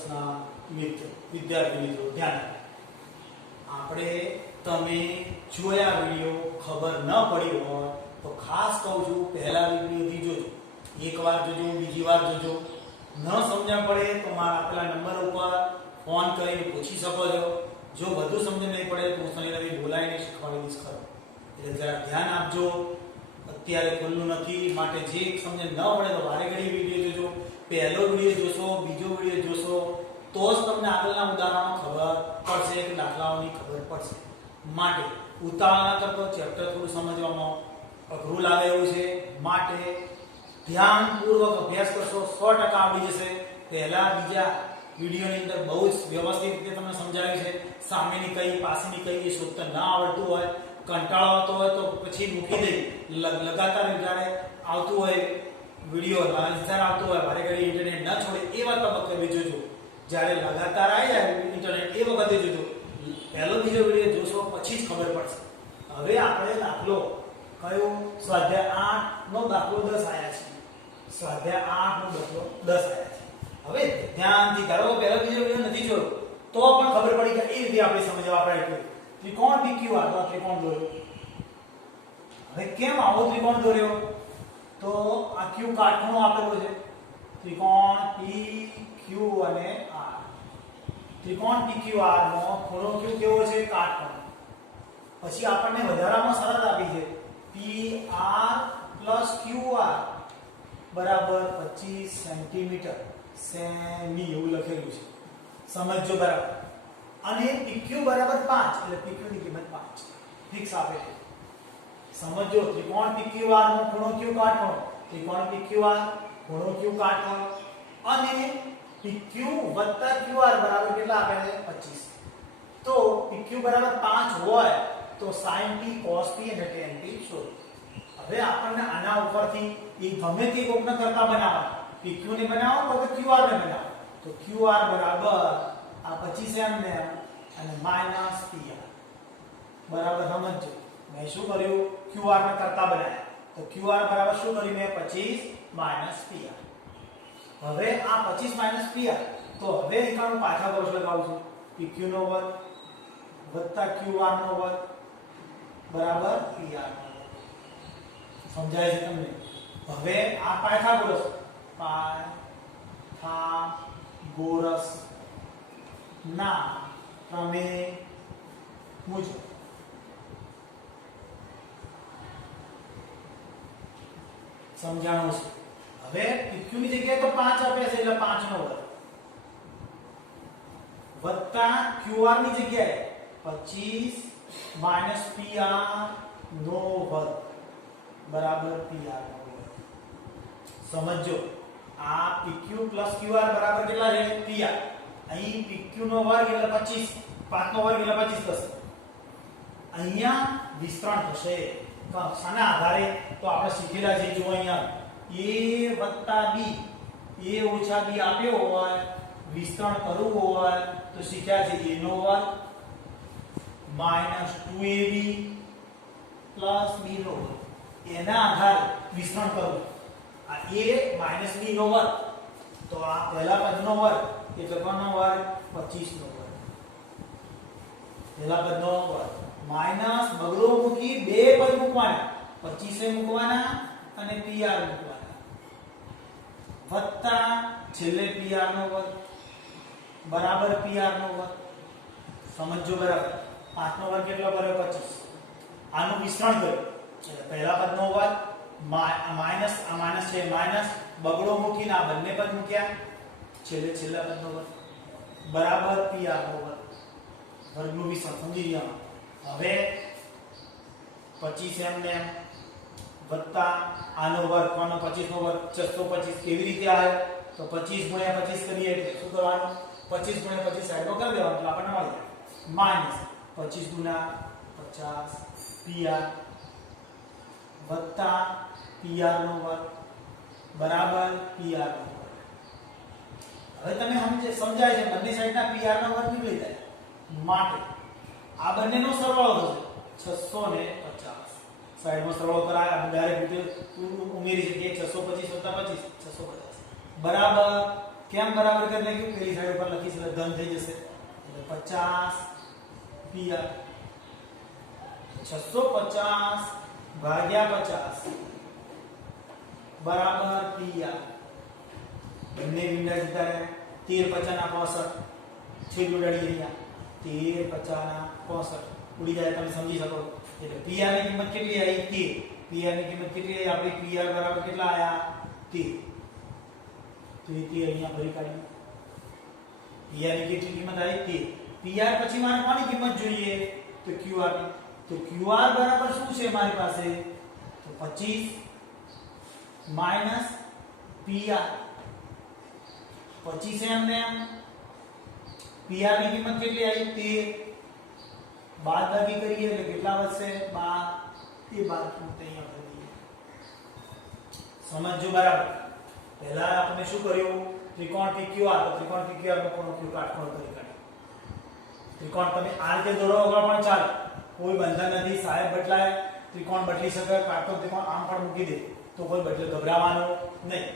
10ના વિદ્યાર્થી મિત્રો ધ્યાન આપણે તમે જોયા વિડિયો ખબર ન પડી હોય તો ખાસ કહું છું પહેલા વિડિયોથી જોજો, એકવાર જોજો, બીજી વાર જોજો. ન સમજણ પડે તો મારા આપેલા નંબર ઉપર ફોન કરીને પૂછી શકો છો. જો બધું સમજ નહીં પડે તો હું શનિ બોલાવીને શીખવાડી દઈશ ખરો. એટલે જરા ધ્યાન આપજો. અત્યારે ખુલ્લું નથી માટે જે સમજ ન પડે તો વારે ઘડી વિડિયો જોજો. પહેલો વિડિયો જોશો, બીજો વિડિયો જોશો તો જ તમને આગળના ઉદાહરણો ખબર પડશે કે દાખલાઓની ખબર પડશે. માટે ઉતાવળ ના કરતો, ચેપ્ટર થોડું સમજવામાં અઘરું લાગે એવું છે માટે ધ્યાનપૂર્વક અભ્યાસ કરશો 100% આવડી જશે. પહેલા બીજા વિડિયોની અંદર બહુ જ વ્યવસ્થિત રીતે તમને સમજાવ્યું છે. સામેની કઈ પાછળની કઈ એ શોધતા ના આવડતું હોય, કંટાળો આવતો હોય તો પછી મૂકી દઈ. લગાતાર જ્યારે આવતું હોય વિડિયો, લગાતાર આવતું હોય, વારે ઘડી ઇન્ટરનેટ ન છોડે એવા તબક્કે જોજો. જ્યારે લગાતાર આવી જાય ઇન્ટરનેટ એ વખતે જોજો. પહેલો બીજો વિડિયો જોશો પછી જ ખબર પડશે. હવે આપણે દાખલો કયો સ્વાધ્યાય 8 નો દાખલો 10 આયા છે. સ્વાધ્યાય 8 નો દાખલો 10 આયા છે. હવે ધ્યાનથી ધારો કે પહેલો બીજો વિડિયો નથી જોયો તો પણ ખબર પડી કે એ રીતે આપણે સમજવા પડે. ત્રિકોણ PQR તો ત્રિકોણ દોર્યો. હવે કેમ આવો ત્રિકોણ દોર્યો? તો આ Q કાટખૂણો આપેલો છે. ત્રિકોણ PQ અને R. ત્રિકોણ PQR નો ખૂણો Q કેવો છે? કાટખૂણો. પછી આપણને વધારામાં શરત આપી છે PR + QR બરાબર 25 સેન્ટીમીટર. સેમી એવું લખેલું છે, સમજજો બરાબર. અને PQ બરાબર 5 એટલે PQ ની કિંમત 5 ફિક્સ આપે છે. સમજો ત્રિકોણ PQR નો ખૂણો Q કાટખૂણો, ત્રિકોણ PQR ખૂણો Q કાટખૂણો અને PQ + QR બરાબર કેટલા આપે છે? 25. તો PQ બરાબર 5 હોય તો sin t cos t અને tan t શોધો. હવે આપણને આના ઉપરથી એ ગમે તે કોકને કરતા બનાવવા. PQ ને બનાવો તો QR ને બનાવો. તો QR બરાબર આ 25 mm અને -PR બરાબર. સમજો મેં શું કર્યું? QR ને કરતા બનાવ્યા. તો QR બરાબર શું કર્યું મેં? 25 - PR. હવે આ 25 - PR તો હવે એકાનું પાછા વર્ષ લગાવું છું. PQ નો વર્ગ વત્તા QR નો વર્ગ બરાબર PR નો વર્ગ. સમજાય છે તમને? હવે આ પાયથાગોરસ ના પ્રમેય મુજબ સમજાણું છે. હવે PQ ની જગ્યાએ તો 5 આપે છે એટલે 5 નો વર્ગ વત્તા QR ની જગ્યાએ 25 - PR નો વર્ગ બરાબર PR નો વર્ગ. સમજો આ PQ + QR બરાબર કેટલા છે? PR. અહીં PQ નો વર્ગ એટલે 25, 5 નો વર્ગ એટલે 25 થશે. અહીંયા વિસ્તરણ થશે શાના આધારે? તો આપણે શીખેલા છે. જો અહીંયા A + B, A - B આપ્યો હોય, વિસ્તરણ કરવું હોય તો શીખ્યા છે A નો વર્ગ -2AB + B નો વર્ગ. એના આધારે વિસ્તરણ કરવું. આ A - B નો વર્ગ તો આ પહેલા પદનો વર્ગ એટલે કોનો વર્ગ? 25 નો વર્ગ. પહેલા પદનો વર્ગ માઈનસ બગડો મૂકી બે પદ મૂકવાના, 25 એ મૂકવાના અને PR મૂકવાના વત્તા છેલ્લે PR નો વર્ગ બરાબર PR નો વર્ગ. સમજો બરાબર. 5 નો વર્ગ કેટલો કર્યો? 25. આનું વિસ્તરણ કર્યું એટલે પહેલા પદનો વર્ગ માઈનસ આ માઈનસ છે માઈનસ બગડો મૂકીને આ બંને પદ મૂક્યા, છેલ્લા પદનો વર્ગ બરાબર PR નો વર્ગ. વર્ગનું વિસ્તરણ સમજી ગયા. હવે 25 mm વત્તા આનો વર્ગ કોનો? 25 નો વર્ગ 625. કેવી રીતે આવે? તો 25 × 25 કરીએ એટલે શું કરવાનું? 25 × 25 સાઈડમાં કરી દેવાનું એટલે આપણને મળી જાય માઈનસ 25 × 50 PR વત્તા PR નો વર્ગ બરાબર PR નો વર્ગ. હવે તમે સમજાય છે બંને સાઈડના PR નો વર્ગ નીકળી જાય માટે આ બંનેનો સરવાળો થશે 650. સાઈડમાં સરવાળો કરાય ડાયરેક્ટ રીતે ઉમેરી શકીએ. 625 + 25 650 બરાબર કેમ બરાબર કરી નાખ્યું? પેલી સાઈડ ઉપર લખીશ એટલે ધન થઈ જશે, એટલે 50 PR 650 ભાગ્યા 50 બરાબર PR. બંને વીંડા જતા રહ્યા. 13 50 ના 65 છેદ ઉડાડી અહીંયા 13 50 ના 65 ઉડી જાય, તમે સમજી શકો. એટલે PR ની કિંમત કેટલી આવી? 13. PR ની કિંમત કેટલી આવી? આપણી PR બરાબર કેટલા આયા? 13. તો એ 13 અહીંયા ભરી કાઢીએ. PR ની કેટલી કિંમત આવી? 13. PR પછી મારે કોની કિંમત જોઈએ? તો QR ની. તો QR બરાબર શું છે મારી પાસે? તો 25 માઈનસ PR. 25 એમ PR ની કિંમત કેટલી આવી? 13. બાદબાકી કરીએ એટલે કેટલા વધશે? 12. એ 12 અહીંયા ભરી દઈએ. સમજો બરાબર. પહેલા આપણે શું કર્યું? ત્રિકોણ PQR, તો ત્રિકોણ PQR નો કોણ ઉપયોગ કાટખૂણો કરી કાઢ્યો. ત્રિકોણ તમે આ રીતે દોરો વગર પણ ચાલે, કોઈ બંધન નથી. સાહેબ બદલાય, ત્રિકોણ બદલી શકે, કાટખૂણો ત્રિકોણ આમ પણ મૂકી દે તો કોઈ બદલે ગભરાવાનું નહીં.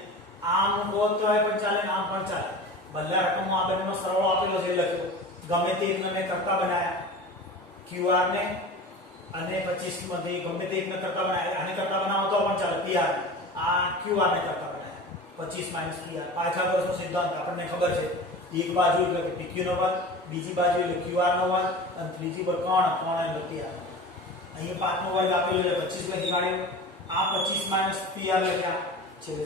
આમ બોલતો હોય પણ ચાલે, આમ પણ ચાલે. બંને રકમો આ બંનેનો સરવાળો આપેલો છે, લખ્યો. ગમે તે એકને મેં કરતા બનાયા QR ને, અને 25 માંથી ગમે તે એકને કરતા બનાયા. આને કરતા બનાવો તો પણ ચાલે PR. આ QR ને કરતા બનાયા 25 - PR. પાયથાગોરસનો સિદ્ધાંત આપણને ખબર છે. એક બાજુ એટલે કે PQ નો વર્ગ, બીજી બાજુ એટલે QR નો વર્ગ, અને ત્રીજી પર કોણ એટલે PR. અહીંયા 5 નો વર્ગ આપેલો છે, 25 લખી કાઢ્યો. આ 25 - PR લખ્યા, છેલ્લે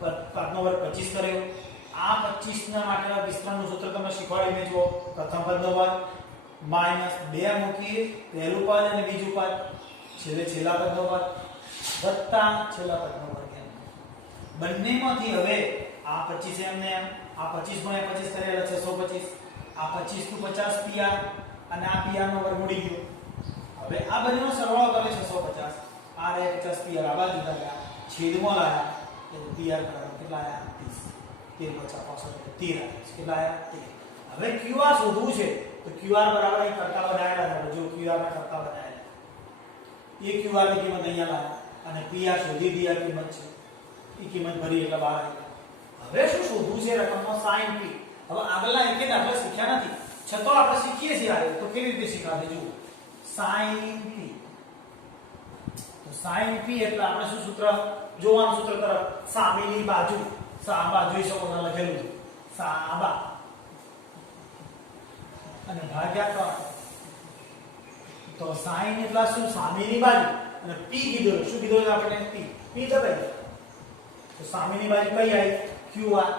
પર 5 નો વર્ગ 25 કર્યો. આ 25 ના માટેના વિસ્તરણનું સૂત્ર તમે શીખવાડી મેં જુઓ. પ્રથમ પદનો વર્ગ માઈનસ 2 મૂકી પહેલું પદ અને બીજું પદ, છેલ્લા પદનો વર્ગ વત્તા છેલ્લા પદનો વર્ગ. બંનેમાંથી હવે આ 25 એમ ને એમ, આ 25 * 25 કરેલા 625, આ 25 * 50 PR, અને આ PR નો વર્ગ ઉડી ગયો. હવે આ બંનેનો સરવાળો કરે 650. આ રહે 50 PR, આ બાજુ ગયા છેદમાં લાયા એટલે PR બરાબર કેટલા આયા? 30. 13 50 65 કેટલા આયા? 13. હવે QR શોધવું છે તો QR બરાબર અહીં કરતા બનાવેલા છે. જો QR ને કરતા બનાવેલા, એ QR ની કિંમત અહીંયા લાયા અને PR શોધી દીધી. આ કિંમત છે, એ કિંમત ભરી એટલે 12 આવી. હવે શું શોધવું છે? રકમનો sin p. હવે આગળના એક દાખલા શીખ્યા નથી, છતાં આપણે શીખીએ છીએ. આ તો કેવી રીતે શીખાવે જુઓ. sin p. તો sin p એટલે આપણે શું સૂત્ર જોવાનું? સૂત્ર તરફ સામેની બાજુ. સાબા જોઈ શકો છો, લખેલું છે સાબા, અને ભાગ્યા કોણ. તો sin એટલે શું? સામેની બાજુ. અને p કીધું. શું કીધું આપણે? p દબાઈ દો. તો સામેની બાજુ કઈ આવી? QR.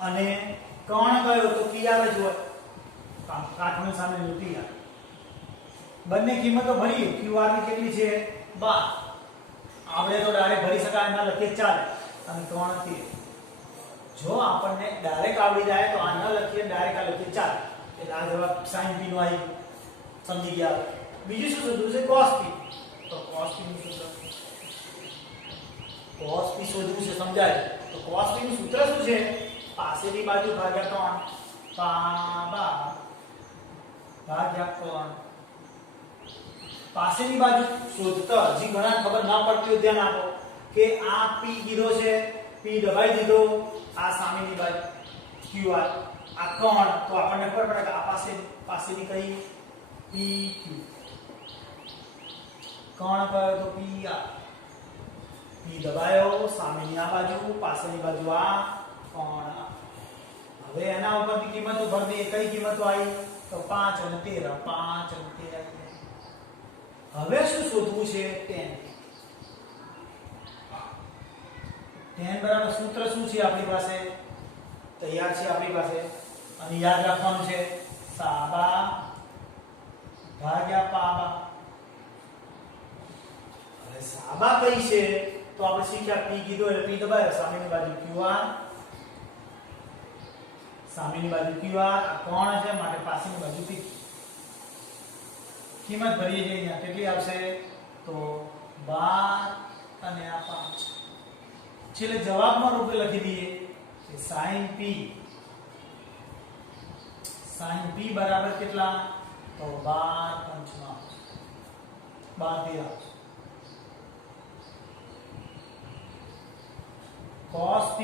અને કોણ કયો? તો PR જ હોય. કાટખૂણે સામેની PR. બંને કિંમતો ભરી. QR ની કેટલી છે? 12. આપણે તો ડાયરેક્ટ ભરી શકાય ના લખીએ ચાલે. અને 3 13. જો આપણને ડાયરેક્ટ આવડી જાય તો આ ન લખીએ, ડાયરેક્ટ આ લખીએ ચાલે. એટલે આ જવાબ sin p નો આવી. સમજી ગયા? બીજું શું શોધવું છે? cos p. તો cos p નું સૂત્ર, cos p શોધવું છે, સમજાય? તો cos p નું સૂત્ર શું છે? પાસેની બાજુ ભાગ્યા 3 સાબા ભાગ્યા 3. પાસેની બાજુ શોધતા હજી ઘણા ખબર ના પડતી હોય ધ્યાન આપો કે આ p કીધો છે, p દબાઈ દીધો. આ સામેની બાજુ QR, આ કોણ. તો આપણને ખબર પડે કે આ પાસેની કઈ? PQ. કોણ કયો? તો PR. p દબાયો, સામેની આ બાજુ, પાસેની બાજુ આ કોણ. હવે એના ઉપરથી કિંમતો ભર દે. કઈ કિંમતો આવી? તો 5 અને 13. 5 અને 13. હવે શું શોધવું છે? tan બરાબર સૂત્ર શું છે આપણી પાસે? તૈયાર છે આપણી પાસે, અને યાદ રાખવાનું છે સાબા ભાગ્યા પાબા. હવે સાબા કઈ છે? તો આપણે શીખ્યા p કીધો એટલે p દબાયો. સામેની બાજુ QR, સામેની બાજુ QR. આ કોણ છે માટે પાસેની બાજુ p. કિંમત ભરીએ છીએ અહીંયા. કેટલી આવશે? તો 12 અને આ 5. છેલ્લે જવાબમાં રૂપે લખી દઈએ કે sin p બરાબર કેટલા? તો 12 5 12 13. cos p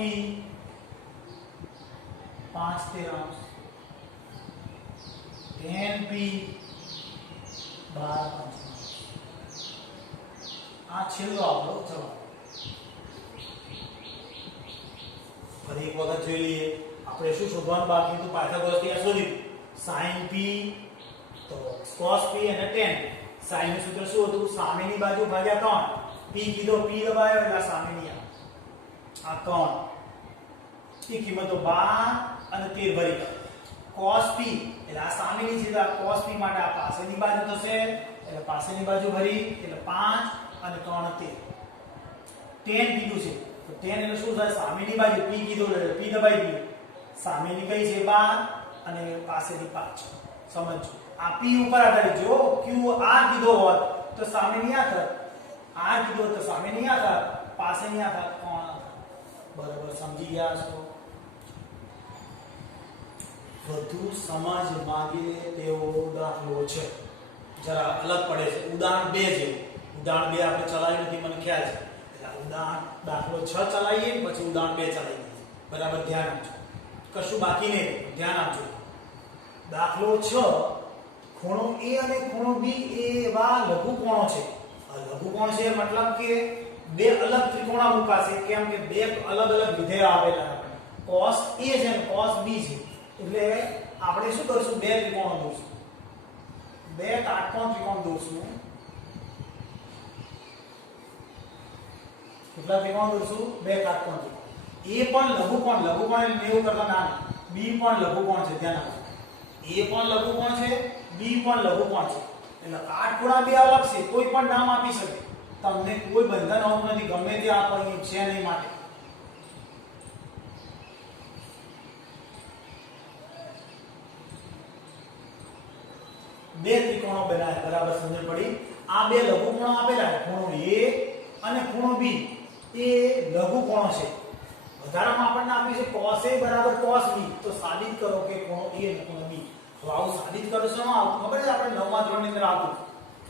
5/13 tan p 12/5 આ છેલ્લો આપણો જવાબ. ફરી એક વખત જોઈ લઈએ. આપણે શું શોધવાનું બાકી હતું? પાયથાગોરસ થી શોધ્યું sin p તો cos p અને tan. sin નું સૂત્ર શું હતું? સામેની બાજુ ભાગ્યા કોણ. p કીધો, p દબાયો એટલે સામેની આ કોણ. ની કિંમતો 12 અને 13 ભરી. cos p એટલે આ સામેની છે, આ cos p માટે આ પાછળની બાજુ થશે એટલે પાછળની બાજુ ભરી એટલે 5 અને 3 13. tan કીધું છે તો tan એટલે શું થાય? સામેની બાજુ p કીધું એટલે p દબાઈ ગયું. સામેની કઈ છે? 12 અને પાછળની 5. સમજો આ p ઉપર આધારિત. જો q r કીધો હોત તો સામેની આ થત, r કીધો તો સામેની આ થત, પાછળની આ થત, કોણ. બરાબર સમજી ગયા છો? વધુ સમજ માંગીને તેવો દાખલો છે, જરા અલગ પડે છે. ઉદાહરણ 2 છે. ઉદાહરણ 2 આપણે ચલાવ્યું નથી, મને ખ્યાલ છે. એટલે ઉદાહરણ દાખલો 6 ચલાવીએ પછી ઉદાહરણ 2 ચલાવીએ. બરાબર ધ્યાન આપજો, કશું બાકી નહીં, ધ્યાન આપજો. દાખલો 6 ખૂણો a અને ખૂણો b એવા લઘુકોણો છે. લઘુકોણ છે મતલબ કે બે અલગ ત્રિકોણ મુકાશે. કેમ કે બે અલગ અલગ વિધેયો આપેલા આપણે. cos a છે અને cos b છે. એટલે આપણે શું કરશું? બે ત્રિકોણો દોરશું, બે કાટકોણ ત્રિકોણ દોરશું. કેટલા ત્રિકોણ દોરશું? બે કાટકોણ ત્રિકોણ. a પણ લઘુકોણ, લઘુકોણ એટલે 90 કરતા નાનું. b પણ લઘુકોણ છે, ધ્યાન આપજો. a પણ લઘુકોણ છે, b પણ લઘુકોણ છે. એટલે કાટખૂણા બે અલગ છે, કોઈ પણ નામ આપી શકે. તમને કોઈ બંધન હોતું નથી, ગમે તે આપવાની છે નહીં માટે. બે ત્રિકોણો બનાવ્યા. બરાબર સમજણ પડી? આ બે લઘુકોણો આપેલા છે, ખૂણો a અને ખૂણો b. એ લઘુકોણો છે. વધારામાં આપણને આપ્યું છે cos a બરાબર cos b. તો સાબિત કરો કે ખૂણો a અને ખૂણો b. તો આવું સાબિત કરશો ખબર છે? આપણે 9મા ધોરણની અંદર આવતું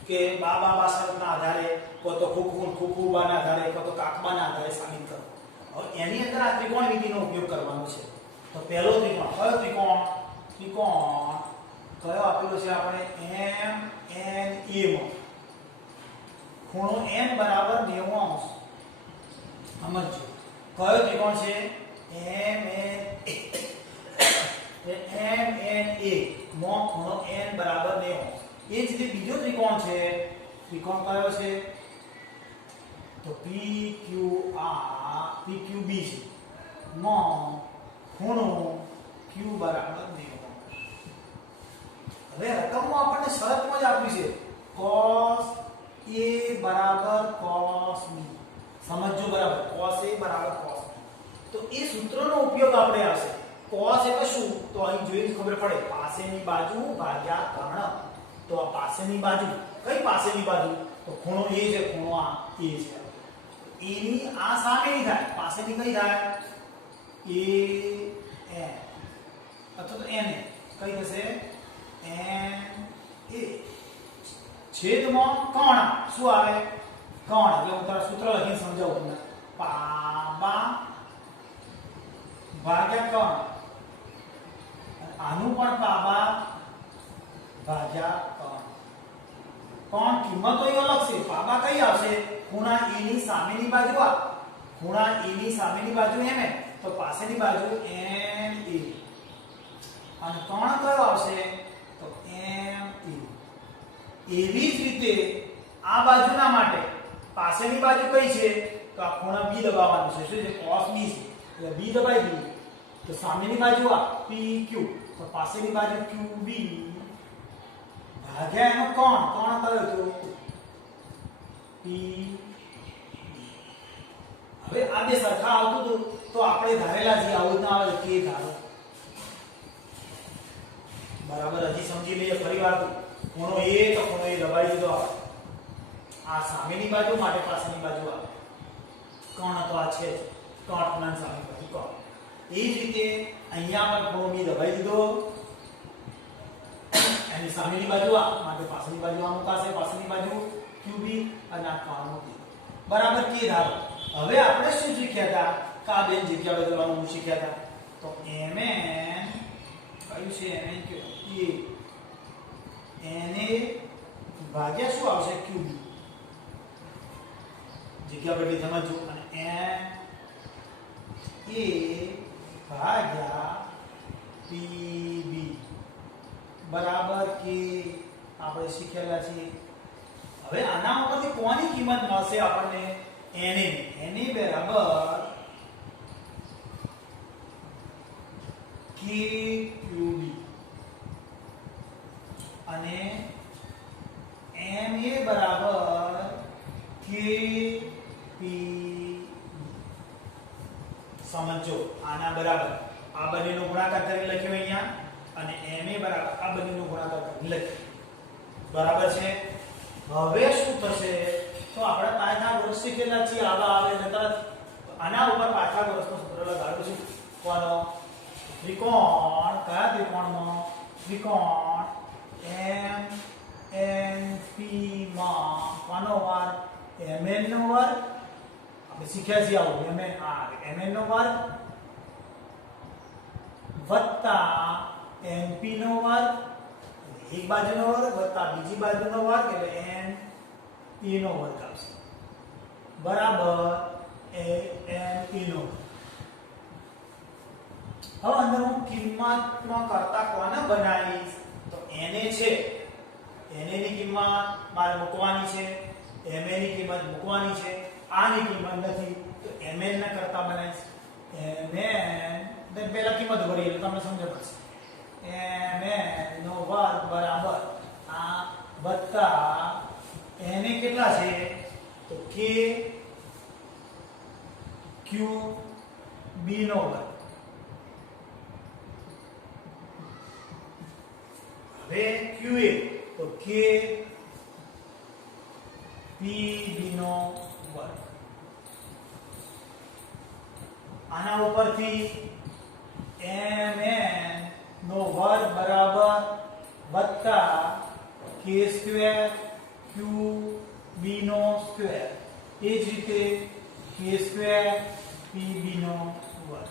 કે બા શરતના આધારે, કો તો ખૂબાના આધારે, કો તો કાકબાના આધારે સાબિત કરો. હવે એની અંદર આ ત્રિકોણ વિધિનો ઉપયોગ કરવાનો છે. તો પહેલો ત્રિકોણ કયો? ત્રિકોણ કયો આપેલો છે આપણે? m n a માં ખૂણો n બરાબર 90 અંશ. સમજો કયો ત્રિકોણ છે? m n a માં ખૂણો n બરાબર 90 અંશ. એ જ રીતે બીજો ત્રિકોણ છે. ત્રિકોણ કયો છે? તો PQB છે. માં ખૂણો q બરાબર 90. હવે રકમમાં આપણને શરતમાં જ આપ્યું છે cos a બરાબર cos b. સમજો બરાબર? cos a બરાબર cos b. તો એ સૂત્રનો ઉપયોગ આપણે આવશે. cos એટલે શું? તો અહીં જોઈને ખબર પડે, પાસેની બાજુ ભાગ્યા કર્ણ. તો આ પાસેની બાજુ, કઈ પાસેની બાજુ? તો ખૂણો a છે, ખૂણો આ a છે. a ની આ સામેની થાય, પાસેની કઈ થાય? a n અથવા તો n કઈ થશે? n a. છેદમાં કર્ણ શું આવે? કર્ણ એટલે હું તારા સૂત્ર લખીને સમજાવું તમને. પાબા ભાગ્યા કર્ણ. આનું પણ પાબા ભાગ્યા કર્ણ. પણ કિંમતો એ અલગ છે. પાબા કઈ આવશે? ખૂણા a ની સામેની બાજુ આ, ખૂણા a ની સામેની બાજુ m તો પાસેની બાજુ n a. અને કર્ણ કયો આવશે? તો m a. એવી જ રીતે આ બાજુના માટે પાસેની બાજુ કઈ છે? તો આ ખૂણા b દબાવવાનું છે. શું છે? cos b છે. એટલે b દબાઈ દીધું. તો સામેની બાજુ આ pq, તો પાસેની બાજુ qb ભાગ્યા એનો કોણ કયો તો p. હવે આ બે સરખા આવતું હતું તો આપણે ધારેલા છે આવું ના આવે કે ધારો. બરાબર હજી સમજી લઈએ ફરીવાર. ખૂણો a તો ખૂણો a દબાઈ દીધો. આ સામેની બાજુ માટે પાછળની બાજુ આવે. કોણ તો આ છે કોણ ખૂણાની સામેની બાજુ કોણ. એ જ રીતે અહીંયા પણ ખૂણો b દબાઈ દીધો. એની સામેની બાજુ આ માટે પાછળની બાજુ આ મુકાશે, પાછળની બાજુ qb અને આ કોણ મૂકી. બરાબર કે ધારો. હવે આપણે શું શીખ્યા હતા કા બેન જગ્યા બદલવાનું હું શીખ્યા હતા તો mn કયું છે mn કયું na ભાગ્યા શું આવશે qb જગ્યા બદલી સમજો અને n a ભાગ્યા pb બરાબર કે આપણે શીખેલા છીએ હવે આના ઉપરથી કોની કિંમત મળશે આપણને na બરાબર kqb અને ma બરાબર kp સમજો આના બરાબર આ બંનેનો ગુણાકાર કરી લખ્યો અહીંયા અને ma બરાબર આ બંનેનો ગુણાકાર કરી લખ્યો બરાબર છે હવે શું થશે તો આપણે પાયથાગોરસ શીખેલા છીએ આવા આવે એટલે તરત આના ઉપર પાયથાગોરસનો સૂત્ર લગાડું છું કોનો ત્રિકોણ કયા ત્રિકોણમાં ત્રિકોણ MNP માં કોનો વર્ગ mn નો વર્ગ આપણે શીખ્યા છીએ આવું mn નો વર્ગ વત્તા np નો વર્ગ એક બાજુનો વર્ગ વત્તા બીજી બાજુનો વર્ગ એટલે np નો વર્ગ આવશે બરાબર np નો હવે અંદર હું કિંમતમાં કરતા કોને બનાવીશ તો na છે na ની કિંમત મારે મૂકવાની છે ma ની કિંમત મૂકવાની છે આની કિંમત નથી તો mn ના કરતા બનાવીશ mn ને પહેલા કિંમત ભરી એટલે તમને સમજ પડશે mn નો વર્ગ બરાબર આ વત્તા na કેટલા છે તો k q b નો વર્ગ હવે qa તો k pb નો વર્ગ આના ઉપરથી mn નો વર્ગ બરાબર વત્તા k સ્ક્વેર qb નો સ્ક્વેર એ જ રીતે k સ્ક્વેર pb નો વર્ગ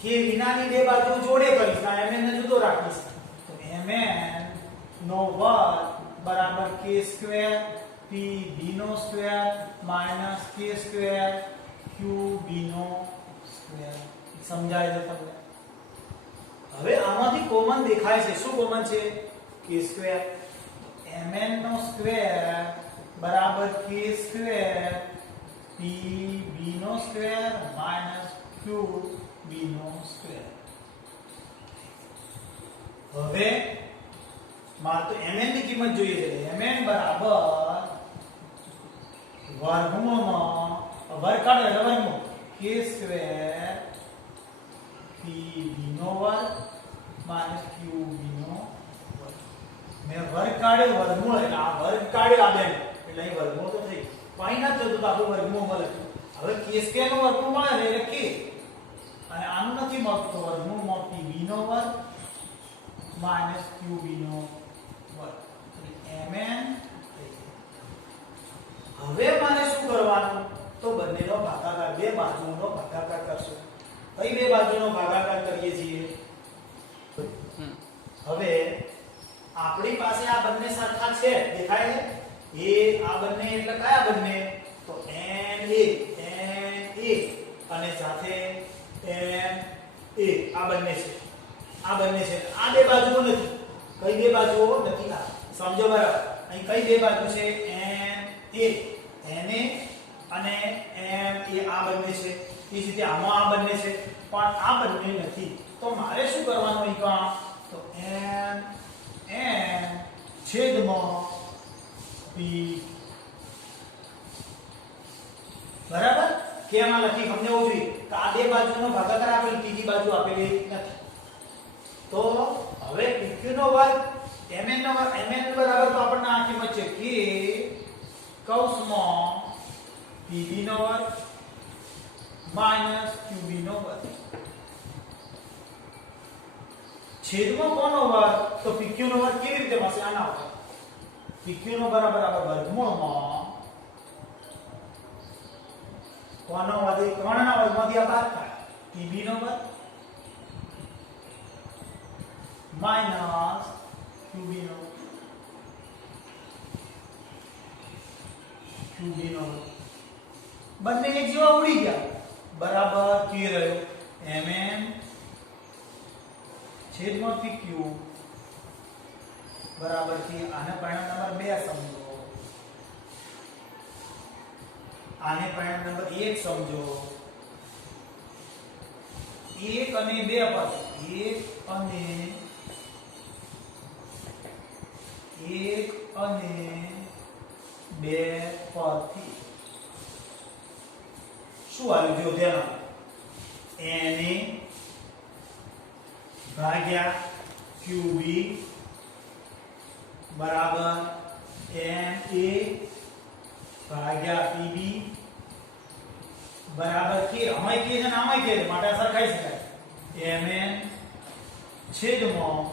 k વિનાની બે બાજુ જોડે કરીશ આ mn ને જુદો રાખીશ તો mn નો વર્ગ બરાબર k સ્ક્વેર pb નો square minus k square qb નો સ્ક્વેર સમજાય છે તમને હવે આમાંથી કોમન દેખાય છે શું કોમન છે k સ્ક્વેર mn નો સ્ક્વેર બરાબર k સ્ક્વેર pb નો સ્ક્વેર માઈનસ qb નો સ્ક્વેર હવે મારે તો mn ની કિંમત જોઈએ છે mn બરાબર વર્ગમૂળમાં વર્ગ કાઢો એટલે વર્ગમૂળ k સ્ક્વેર pb નો વર્ગ માઈનસ qb નો વર્ગ મેં વર્ગ કાઢ્યો વર્ગમૂળ એટલે આ વર્ગ કાઢ્યો આ બે એટલે અહીં વર્ગમૂળ તો થઈ પાઈ ના જતું તો આપણું વર્ગમૂળ મળે હવે k સ્ક્વેર નો વર્ગમૂળ મળે એટલે k અને આનું નથી મળતું વર્ગમૂળમાં pb નો વર્ગ માઈનસ qb નો વર્ગ mn હવે મારે શું કરવાનું તો બંનેનો ભાગાકાર બે બાજુઓનો ભાગાકાર કરશું કઈ બે બાજુનો ભાગાકાર કરીએ છીએ હવે આપણી પાસે આ બંને સરખા છે દેખાય છે એ આ બંને એટલે કયા બંને તો na અને સાથે a આ બંને છે આ બે બાજુઓ નથી કઈ બે બાજુઓ નથી આ સમજો બરાબર અહીં કઈ બે બાજુ છે na અને ma આ બંને છે એ જ રીતે આમાં આ બંને છે પણ આ બંને નથી તો મારે શું કરવાનું અહીં કામ તો n છેદમાં p બરાબર કેમાં લખી સમજવું જોઈએ કે આ બે બાજુનો ભાગાકાર આપેલી ત્રીજી બાજુ આપેલી નથી તો હવે pq નો વર્ગ mn નો વર્ગ mn બરાબર તો આપણને આ કિંમત છે k કૌંસમાં pb નો વર્ગ માઈનસ qb નો વર્ગ છેદમાં કોનો વર્ગ તો pq નો વર્ગ કેવી રીતે મળશે આના ઉપર pq નો બરાબર આપણે વર્ગમૂળમાં કોનો વધે 3 ના વર્ગમાંથી આ બાદ થાય pb નો વર્ગ માઈનસ qb નો બંને એક જેવા ઉડી ગયા બરાબર કે રહ્યો mn છેદમાં pq બરાબર કે આને પરિણામ નંબર 2 સમજો આને પરિણામ નંબર 1 સમજો 1 અને 2 પદ 1 અને 2 પરથી શું આવ્યું જો ધ્યાન na ભાગ્યા qb બરાબર na ભાગ્યા pb બરાબર કે અમાય કે છે ને આમાય કે છે માટે સરખાઈ શકાય mn છેદમાં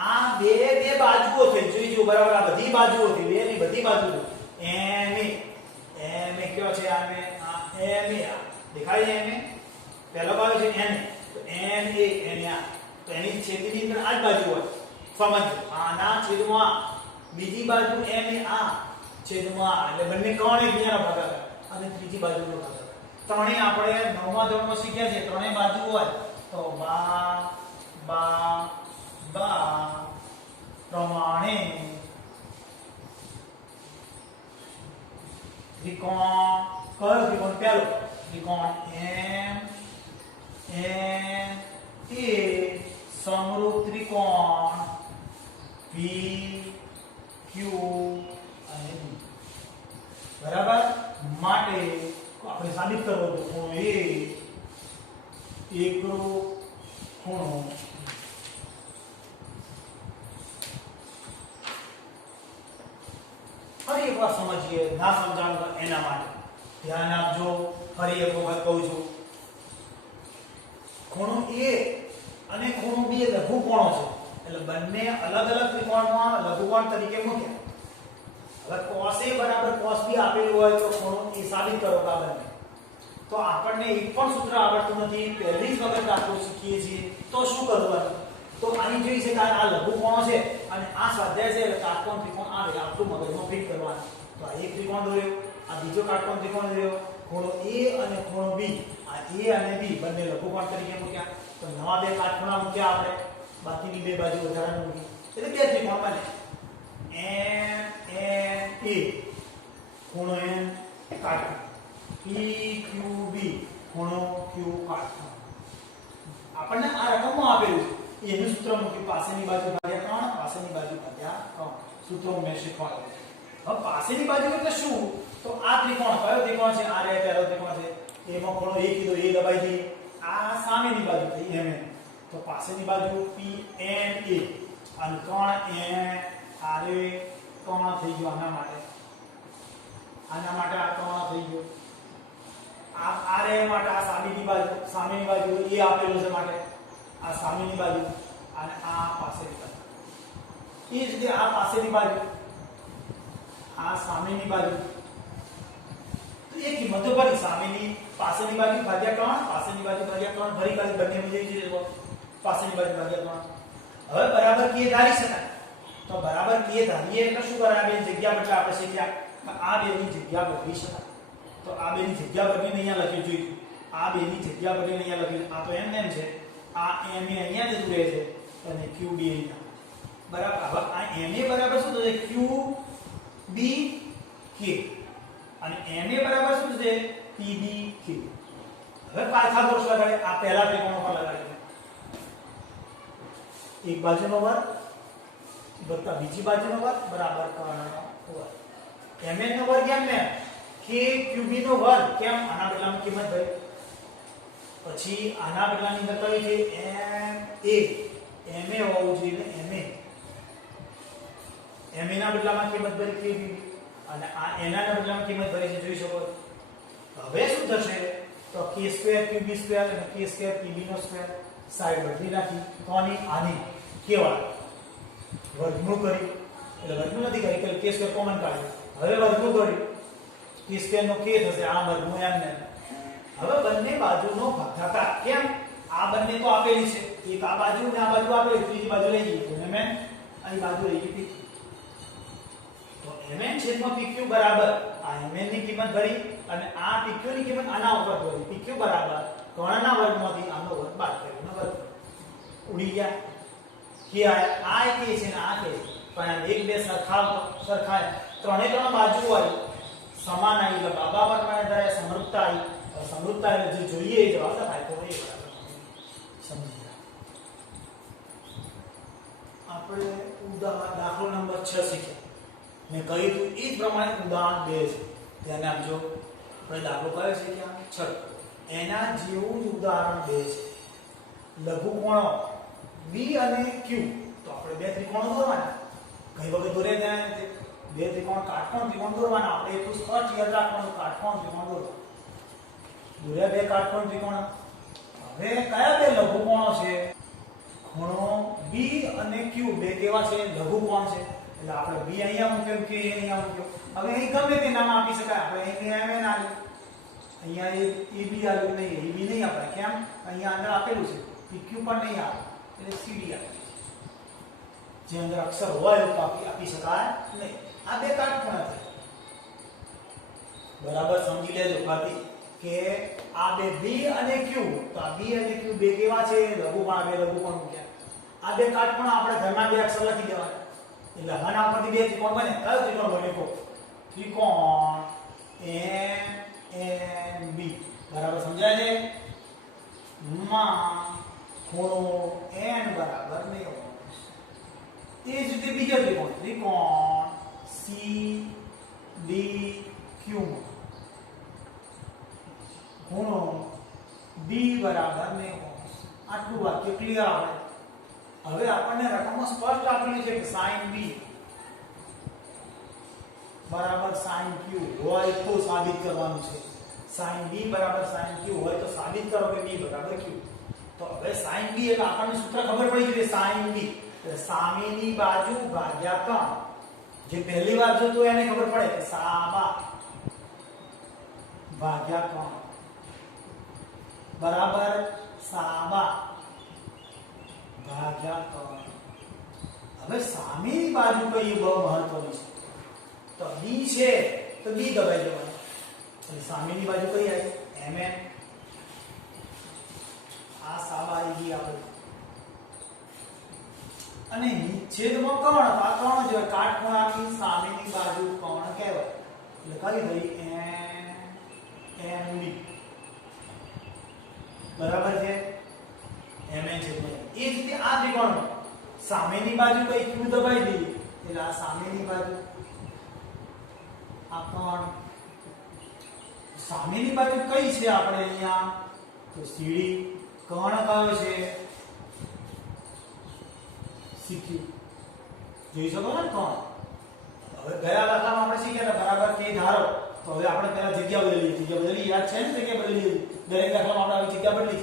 આ બે બાજુઓ છે જોઈજો બરાબર આ બધી બાજુઓ છે બે ની બધી બાજુઓ ma કયો છે આને આ ma દેખાય છે ma પહેલો બાજુ છે n તો na તો એની છેદની અંદર આ જ બાજુ હોય સમજો આના છેદમાં બીજી બાજુ ma છેદમાં એટલે બંને કોણ એકબીજાનો ભાગાકાર અને ત્રીજી બાજુનો ભાગાકાર ત્રણેય આપણે નવમા ધોરણમાં શીખ્યા છે ત્રણેય બાજુ હોય તો બા પ્રમાણે ત્રિકોણ કયો ત્રિકોણ પહેલો ત્રિકોણ m n a સમરૂપ ત્રિકોણ p q અને b બરાબર માટે આપણે સાબિત કરવો તો ખૂણો a એકરૂપ ખૂણો ફરી એક વાર સમજીએ ના સમજાણું એના માટે ધ્યાન આપજો ફરી એક વખત કહું છું ખૂણો a અને ખૂણો b લઘુકોણો છે એટલે બંને અલગ અલગ ત્રિકોણમાં લઘુકોણ તરીકે મૂક્યા હવે cos a બરાબર cos b આપેલું હોય તો ખૂણો a સાબિત કરો કે બંને તો આપણને એક પણ સૂત્ર આવડતું નથી પહેલી જ વખત આપણે શીખીએ છીએ તો શું કરવાનું તો આની જોઈ છે કે આ લઘુકોણો છે અને આ સ્વાધ્યાય છે એટલે કાટકોણ ત્રિકોણ આવે આટલું મગજમાં ફિટ કરવાનું તો આ એક ત્રિકોણ દોર્યો આ બીજો કાટકોણ ત્રિકોણ દોર્યો ખૂણો a અને ખૂણો b આ a અને b બંને લઘુકોણ તરીકે મૂક્યા તો નવા બે કાટખૂણા મૂક્યા આપણે બાકીની બે બાજુ વધારાની મૂકી એટલે બે ત્રિકોણ બને m n a ખૂણો n કાટકોણ p q b ખૂણો q કાટકોણ આપણને આ રકમમાં આપેલું છે એનું સૂત્ર મૂકી પાસેની બાજુ ભાગ્યા 3 પાસેની બાજુ ભાગ્યા 3 સૂત્રો મેં શીખવાડ્યું હવે પાસેની બાજુ એટલે શું તો આ ત્રિકોણ કયો ત્રિકોણ છે આ રે પહેલો ત્રિકોણ છે એમાં ખૂણો a કીધો a દબાઈ દઈએ આ સામેની બાજુ થઈ mn તો પાસેની બાજુ p n a અને કોણ આ રે કોણ થઈ ગયો આના માટે આ કોણ થઈ ગયો આ રે માટે આ સામેની બાજુ a આપેલું છે માટે આ સામેની બાજુ અને આ પાસેની બાજુ એ જ રીતે આ પાસેની બાજુ આ સામેની બાજુ તો એ કિંમતો ભરી સામેની પાસેની બાજુ ભાગ્યા 3 પાસેની બાજુ ભાગ્યા 3 ભરી કાઢી બંને મળી જઈએ પાસેની બાજુ ભાગ્યા 3 હવે બરાબર કે ધારી શકાય તો બરાબર કે ધારીએ એટલે શું કરાવે જગ્યા બદલે આપણે શીખ્યા આ બેની જગ્યા બદલી શકાય તો આ બેની જગ્યા બદલીને અહીંયા લખી જોઈએ આ બેની જગ્યા બદલીને અહીંયા લખી આ તો એમ છે આ ma અહીંયા જતું રહે છે અને qb અહીંયા બરાબર હવે આ ma બરાબર શું થશે qb k અને ma બરાબર શું થશે pb k હવે પાયથાગોરસ લગાડે આ પહેલા ત્રિકોણ પર લગાડીએ એક બાજુનો વર્ગ વત્તા બીજી બાજુનો વર્ગ બરાબર કર્ણનો વર્ગ mn નો વર્ગ કેમ ને k qb નો વર્ગ કેમ આના બદલામાં કિંમત ભરી પછી આના બદલાની અંદર કઈ છે ma હોવું જોઈએ ma ના બદલામાં કિંમત ભરી kb અને આ એના ના બદલામાં કિંમત ભરી છે જોઈ શકો હવે શું થશે તો k2 qb2 અને k2 pb નો સ્ક્વેર સાઈડ બદલી નાખી કોની આની કેવા વર્ગમૂળ કરી એટલે વર્ગમૂળ નથી કરી કે k2 કોમન કાઢ્યું હવે વર્ગમૂળ કર્યું કે સ્ક્વેર નો કે થશે આ વર્ગનું m ને હવે બંને બાજુનો ભાગાકાર કેમ આ બંને તો આપેલી છે એક આ બાજુ ને આ બાજુ આપેલી ત્રીજી બાજુ લઈ જઈએ તો mn અહીં બાજુ લઈ જઈએ તો mn છેદમાં pq બરાબર આ mn ની કિંમત ભરી અને આ pq ની કિંમત આના ઉપર ભરી pq બરાબર કર્ણના વર્ગમાંથી આનો વર્ગ બાદ કર્યોનો વર્ગ ઉડી ગયા કે આ કે છે ને આ કે પણ એક બે સરખા ત્રણે ત્રણ બાજુ વાળી સમાન આવી એટલે બરાબર થાય સમરૂપતા આવી સમરૂપતા એટલે જે જોઈએ એ જવાબ થાય તો એ સમજી ગયા આપણે ઉદાહરણ દાખલો નંબર 6 શીખ્યા મેં કહ્યું હતું એ જ પ્રમાણે ઉદાહરણ 2 છે ધ્યાન આપજો આપણે દાખલો કયો છે કે 6 એના જેવું જ ઉદાહરણ 2 છે લઘુકોણો v અને q તો આપણે બે ત્રિકોણો દોરવાના કઈ વખત દોરે ત્યાં બે ત્રિકોણ કાટકોણ ત્રિકોણ દોરવાના આપણે એટલું સ્પષ્ટ યાદ રાખવાનું કાટકોણ ત્રિકોણ દોરવા દોર્યા બે કાટકોણ ત્રિકોણ હવે કયા બે લઘુકોણો છે ખૂણો b અને q બે કેવા છે લઘુકોણ છે એટલે આપણે b અહીંયા મૂક્યો q અહીંયા મૂક્યો હવે અહીં ગમે તે નામ આપી શકાય આપણે અહીં mn આલ્યું અહીંયા એ ab આલ્યું નહીં ab નહીં આપણે કેમ અહીંયા અંદર આપેલું છે pq પણ નહીં આવે એટલે cd આવે જે અંદર અક્ષર હોય તો આપી શકાય નહીં આ બે કાટખૂણા છે બરાબર સમજી લેજો બાકી કે આ બે b અને q તો આ b અને q બે કેવા છે લઘુકોણ બે લઘુકોણ મૂક્યા આ બે કાટખૂણા આપણે ઘરના બે અક્ષર લખી દેવાના એટલે આના પરથી બે ત્રિકોણ બને કયો ત્રિકોણ બને કો ત્રિકોણ NB બરાબર સમજાય છે માં ખૂણો n બરાબર 90 તે જ રીતે બીજો ત્રિકોણ ત્રિકોણ CDQ ખૂણો B બરાબર 90 આટલું વાક્ય ક્લિયર આવે હવે આપણને રકમો સ્પષ્ટ આપેલી છે કે sin B બરાબર sin Q હોય તો સાબિત કરવાનું છે sin B બરાબર sin Q હોય તો સાબિત કરો કે B બરાબર Q તો હવે sin B એટલે આપણને સૂત્ર ખબર પડી ગઈ sin B એટલે સામેની બાજુ ભાગ્યા કર્ણ જે પહેલી વાર જોતું એને ખબર પડે કે સામા ભાગ્યા કર્ણ બરાબર સામા ભાગ્યા કર્ણ હવે સામેની બાજુ કઈ બહુ મહત્વની છે તો B છે તો B દબાઈ દેવાનું એટલે સામેની બાજુ કઈ આવી mn આ સામા આવી ગઈ આપણે અને છેદમાં કર્ણ આ કર્ણ જો કાટખૂણાની સામેની બાજુ કર્ણ કહેવાય એટલે કઈ થઈ NB બરાબર છે mn છે એ જ રીતે આ ત્રિકોણ સામેની બાજુ કઈ q દબાઈ દઈએ એટલે આ સામેની બાજુ આ કર્ણ સામેની બાજુ કઈ છે આપણે અહીંયા તો CD કર્ણ કયો છે CQ જોઈ શકો ને કર્ણ હવે ગયા દાખલામાં આપણે શીખ્યા હતા બરાબર કે ધારો તો હવે આપણે પહેલા જગ્યા બદલી યાદ છે ને જગ્યા બદલી દરેક દાખલામાં આપણે આવી જગ્યા બદલી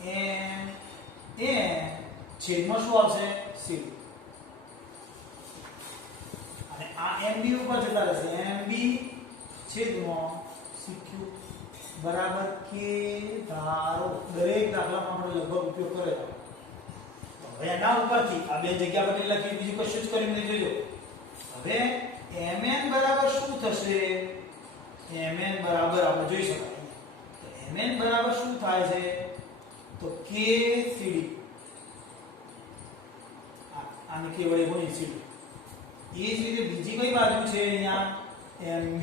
છે n છેદમાં શું આવશે C અને આ MB ઉપર જતા રહેશે MB છેદમાં CQ બરાબર કે ધારો દરેક દાખલામાં આપણે લગભગ ઉપયોગ કરેલો હવે એના ઉપરથી આ બે જગ્યા બદલી લખી બીજું કશું જ કરીને જોજો હવે mn બરાબર શું થશે mn બરાબર આપણે જોઈ શકાય તો mn બરાબર શું થાય છે તો kcd આને કે વડે ગુણી cd એ જ રીતે બીજી કઈ બાજુ છે અહીંયા mb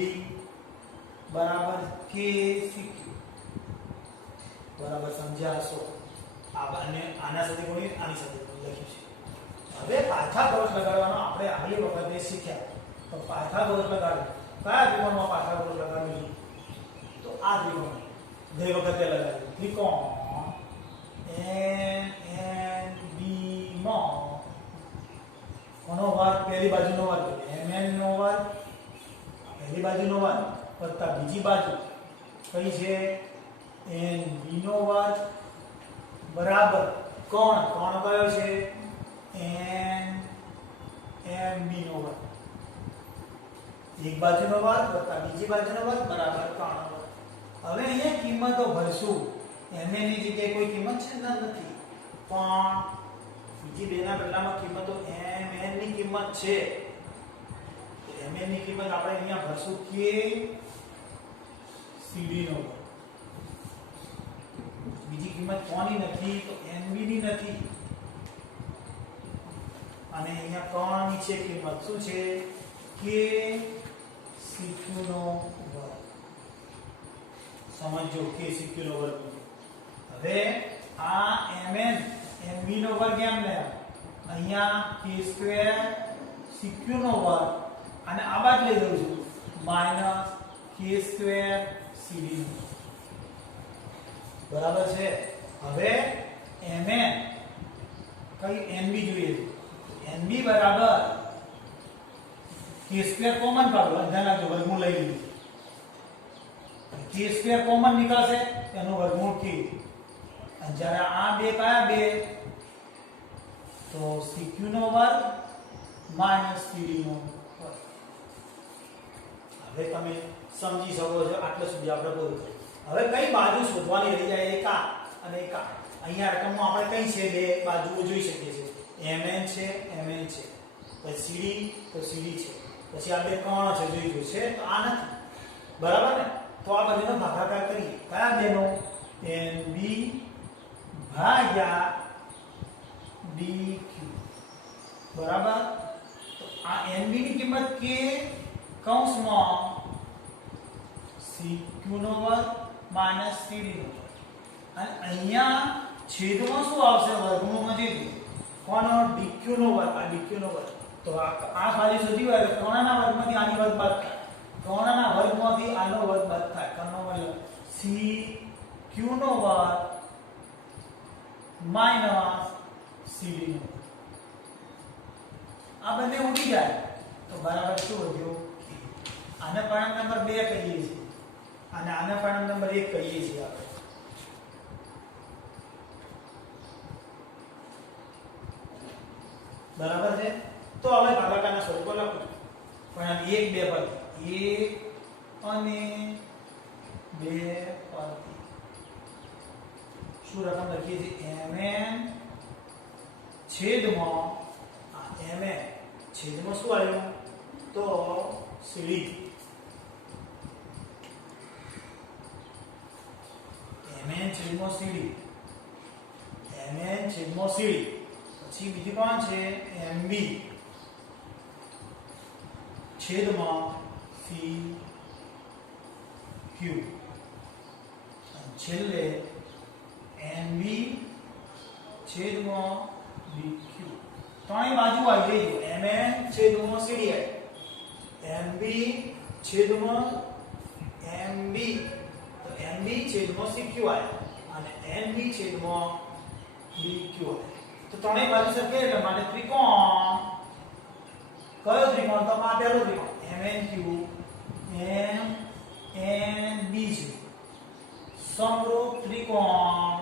બરાબર kcq બરાબર સમજાશો આ બંને આના સાથે ગુણી આની સાથે લખ્યું છે હવે પાયથાગોરસ લગાડવાનો આપણે આગલી વખતે શીખ્યા તો પાયથાગોરસ લગાડો કયા ત્રિકોણમાં પાયથાગોરસ લગાડવું તો આ ત્રિકોણ ગઈ વખતે લગાડ્યું ત્રિકોણ NNB માં કોનો વર્ગ પહેલી બાજુનો વર્ગ mn નો વર્ગ પહેલી બાજુનો વર્ગ વત્તા બીજી બાજુ કઈ છે nb નો વર્ગ બરાબર કોણ કયો છે nmb નો વર્ગ એક બાજુનો વર્ગ વત્તા બીજી બાજુનો વર્ગ બરાબર 3 વર્ગ. હવે અહીંયા કિંમતો ભરશું. mn ની જગ્યાએ કોઈ કિંમત છે ના નથી, પણ બીજી બેના બદલામાં કિંમતો mn ની કિંમત છે. mn ની કિંમત આપણે અહીંયા ભરશું કે cd નો વર્ગ. બીજી કિંમત કોની નથી તો nb ની નથી. અને અહીંયા 3 ની છે કિંમત શું છે કે cq નો વર્ગ. સમજો કે cq નો વર્ગ. હવે આ mn nb નો વર્ગ એમ લે, અહીંયા k2 cq નો વર્ગ અને આ બાજુ લઈ લઉં છું માઈનસ k2 cd નો. બરાબર છે. હવે mn કઈ nb જોઈએ છે, nb બરાબર k2 કોમન કાઢો, ધ્યાન રાખજો વર્ગમૂળ લઈ લીધું, k2 કોમન નીકળશે એનું વર્ગમૂળ k. અને જ્યારે આ બે કયા બે તો cq નો વર્ગ માઈનસ cd નો વર્ગ. હવે તમે સમજી શકો છો. આટલા સુધી આપણે પૂરું કર્યું. હવે કઈ બાજુ શોધવાની રહી જાય, એક આ અને એક આ. અહીંયા રકમમાં આપણે કઈ છે બે બાજુઓ જોઈ શકીએ છીએ, mn છે mn છે, પછી cd તો cd છે, પછી આ બે કર્ણ છે જોઈ ગયું છે તો આ નથી. બરાબર ને? તો આ બંનેનો ભાગાકાર કરીએ. કયા બેનો? nb ભાગ્યા dq. બરાબર. તો આ nb ની કિંમત k કૌંસમાં cq નો વર્ગ માઈનસ cd નો વર્ગ. અને અહીંયા છેદમાં શું આવશે? વર્ગમૂળમાં જે કોનો? dq નો વર્ગ. આ dq નો વર્ગ. તો આ બાજુ સુધી વર્ગ કોણના વર્ગમાંથી આની વર્ગ બાદ થાય, કોણના વર્ગમાંથી આનો વર્ગ બાદ થાય. કોણનો વર્ગ? cq નો વર્ગ માઈનસ cd નો વર્ગ. આ બંને ઉડી જાય તો બરાબર શું વધ્યું? આને પરિણામ નંબર 2 કહીએ છીએ અને આને પરિણામ નંબર 1 કહીએ છીએ આપણે. બરાબર છે. તો હવે ભાગાકારના સ્વરૂપો લખો. પરિણામ 1 2 પરથી 1 અને 2 પરથી શું રકમ લખીએ છીએ? mn છેદમાં mn છેદમાં શું આવ્યું તો cd. mn છેદમાં cd, mn છેદમાં cd. પછી બીજું કોણ છે? mb છેદમાં cq. અને છેલ્લે nb છેદમાં dq. ત્રણેય બાજુ આવી ગઈ. mn છેદમાં cd mb છેદમાં mb તો mb છેદમાં cq અને nb છેદમાં dq. તો ત્રણેય બાજુ સરખે એટલે માટે ત્રિકોણ. કયો ત્રિકોણ? તો આ પહેલો ત્રિકોણ mnq mnb છે. સમરૂપ ત્રિકોણ.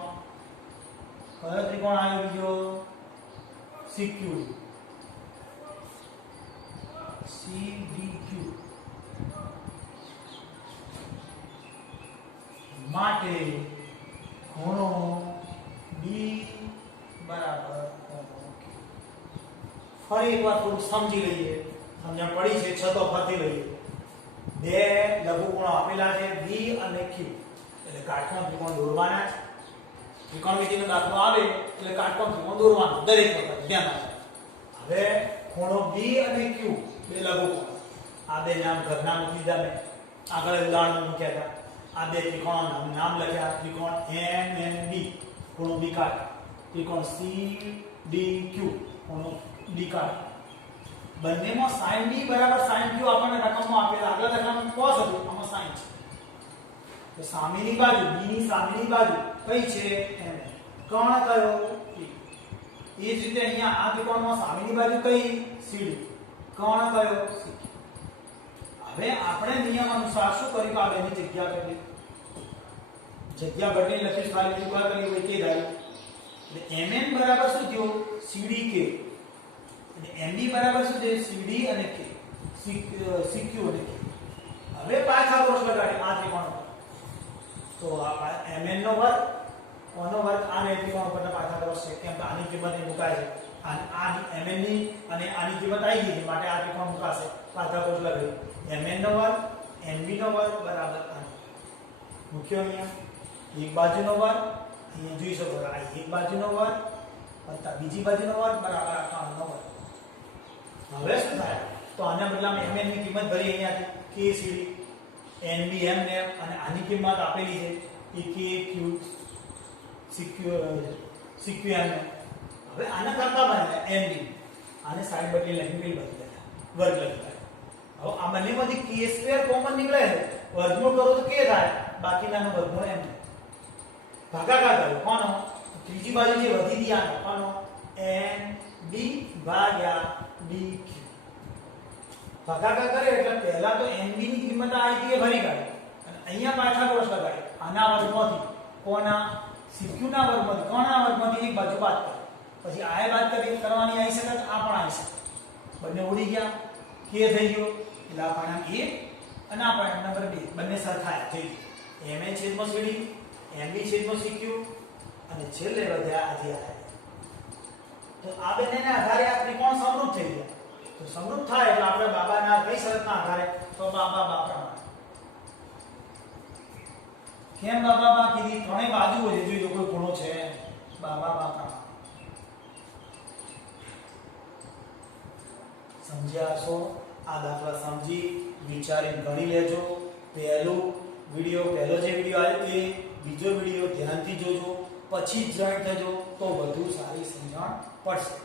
કયો ત્રિકોણ આવ્યો બીજો? cq cdq. માટે ખૂણો b બરાબર ખૂણો q. ફરી એકવાર થોડું સમજી લઈએ. સમજણ પડી છે છતો ફરતી લઈએ. બે લઘુકોણો આપેલા છે b અને q. એટલે કાટકોણ ત્રિકોણ દોરવાના છે. ત્રિકોણમિતિનો દાખલો આવે એટલે કાટકોણ ત્રિકોણ દોરવાનો દરેક વખત ધ્યાન રાખો. હવે ખૂણો b અને q બે લઘુકોણ. આ બે નામ ઘરના મૂકી દીધા મેં. આગળ ઉદાહરણ મૂક્યા હતા. આ બે ત્રિકોણના નામ લખ્યા. ત્રિકોણ mnb ખૂણો b કાઢો. ત્રિકોણ cdq ખૂણો d કાઢો. બંનેમાં sin b બરાબર sin q આપણને રકમમાં આપેલા. આગળ રકમ cos હતું, આમાં sin છે. તો સામેની બાજુ b ની સામેની બાજુ કઈ છે? mn. કર્ણ કયો? p. એ જ રીતે અહીંયા આ ત્રિકોણમાં સામેની બાજુ કઈ? cd. કર્ણ કયો? c. હવે આપણે નિયમ અનુસાર શું કર્યું? આ બેની જગ્યા કરી. જગ્યા બદલી લખી ખાલી ટુકડા કરી હોય તે ધારી. એટલે mn બરાબર શું થયું? cdk. અને mb બરાબર શું છે? cd અને k. CQ અને Q. હવે પાયથાગોરસ લગાડી આ ત્રિકોણ પર તો આ mn નો વર્ગ કોનો વર્ગ આ ત્રિકોણ પર પાયથાગોરસ છે કેમ કે આની કિંમત એ મુકાય છે આ mn ની અને આની કિંમત આવી ગઈ છે માટે આ ત્રિકોણ મુકાશે પાયથાગોરસ લગાડી mn નો વર્ગ nb નો વર્ગ બરાબર આ મુખ્ય અહીંયા એક બાજુનો વર્ગ અહીંયા જોઈ શકો આ એક બાજુનો વર્ગ વત્તા બીજી બાજુનો વર્ગ બરાબર આ ત્રણનો વર્ગ. હવે શું થાય તો આના બદલામાં mn ની કિંમત ભરી અહીંયાથી k સીડી nb m અને આની કિંમત આપેલી છે એ k q cq m. હવે આના કરતા બને nb આને સાઈડ બદલી લખી પેલી બદલી વર્ગ લખી. હવે આ બંનેમાંથી k² કોમન નીકળે છે વર્ગમૂળ કરો તો k થાય બાકીનાનો વર્ગમૂળ m ભાગાકાર કરો કોનો ત્રીજી બાજુ જે વધી દી આનો કોનો nb ભાગ્યા dq ભાગાકાર કરે એટલે પહેલા તો nb ની કિંમત આવી હતી એ ભરી કાઢી અને અહીંયા પાયથાગોરસ લગાડી આના વર્ગમાંથી કોના cq ના વર્ગમાંથી કોના વર્ગમાંથી એક બાજુ બાદ કરી પછી આ બાદ કરી કરવાની આવી શકે આ પણ આવી શકે બંને ઉડી ગયા k થઈ ગયો એટલે આ પરિણામ 1 અને આ પરિણામ નંબર 2 બંને સરખા થઈ ગયા mn છેદમાં cd nb છેદમાં cq અને છેલ્લે વધ્યા આજે આ તો આ બંનેના આધારે આ ત્રિકોણ સમરૂપ થઈ ગયા તો સમરૂપ થાય એટલે આપણે બાબાના કઈ શરતના આધારે તો બાબા પ્રમાણે કેમ બાબા કીધી ત્રણેય બાજુઓ છે જોઈ લો કોઈ ખૂણો છે બાબા પ્રમાણે સમજ્યા છો આ દાખલા સમજી વિચારીને ગણી લેજો પહેલો જે વિડિયો આવ્યો એ બીજો વિડિયો ધ્યાનથી જોજો પછી જ જોઈન થજો તો વધુ સારી સમજણ પડશે.